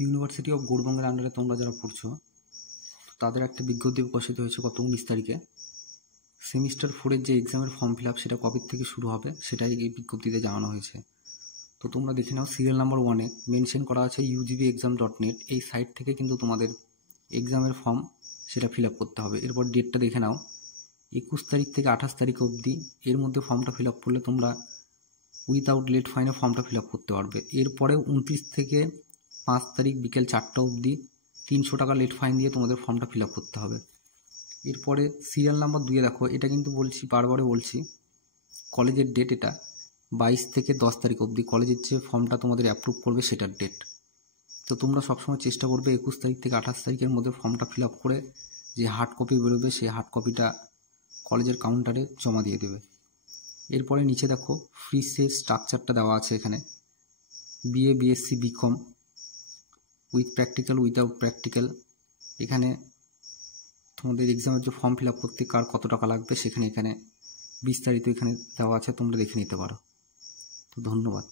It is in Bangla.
ইউনিভার্সিটি অফ গৌড়বঙ্গের আন্ডারে তোমরা যারা পড়ছো তাদের একটা বিজ্ঞপ্তি প্রকাশিত হয়েছে গত 19 তারিখে। সেমিস্টার 4-এর যে এক্সামের ফর্ম ফিল আপ সেটা কবে থেকে শুরু হবে সেটাই এই বিজ্ঞপ্তিতে জানানো হয়েছে। তো তোমরা দেখে নাও, সিরিয়াল নাম্বার 1-এ মেনশন করা আছে ugvexam.net। এই সাইট থেকে কিন্তু তোমাদের এক্সামের ফর্ম সেটা ফিল আপ করতে হবে। এরপর ডেটটা দেখে নাও, 21 তারিখ থেকে 28 তারিখ অবধি। এর মধ্যে ফর্মটা ফিল আপ করলে তোমরা উইথাউট লেট ফাইনে ফর্মটা ফিল আপ করতে পারবে। এরপরে 29 থেকে 5 তারিখ বিকেল 4টা অবধি 300 টাকা লেট ফাইন দিয়ে তোমাদের ফর্মটা ফিল আপ করতে হবে। এরপরে সিরিয়াল নাম্বার 2-এ দেখো, এটা কিন্তু বলছি, বারবারে বলছি, কলেজের ডেট এটা 22 থেকে 10 তারিখ অবধি কলেজের যে ফর্মটা তোমাদের অ্যাপ্রুভ করবে সেটার ডেট। তো তোমরা সবসময় চেষ্টা করবে 21 তারিখ থেকে 28 তারিখের মধ্যে ফর্মটা ফিল আপ করে যে হার্ড কপি বেরোবে সেই হার্ড কপিটা কলেজের কাউন্টারে জমা দিয়ে দেবে। এরপরে নিচে দেখো ফিসের স্ট্রাকচারটা দেওয়া আছে এখানে, BA, BSc, BCom with practical, without practical. এখানে তোমাদের এক্সামের যে ফর্ম ফিল আপ করতে কার কত টাকা লাগবে এখানে বিস্তারিত এখানে দেওয়া আছে, তোমরা দেখে নিতে পারো। তো ধন্যবাদ।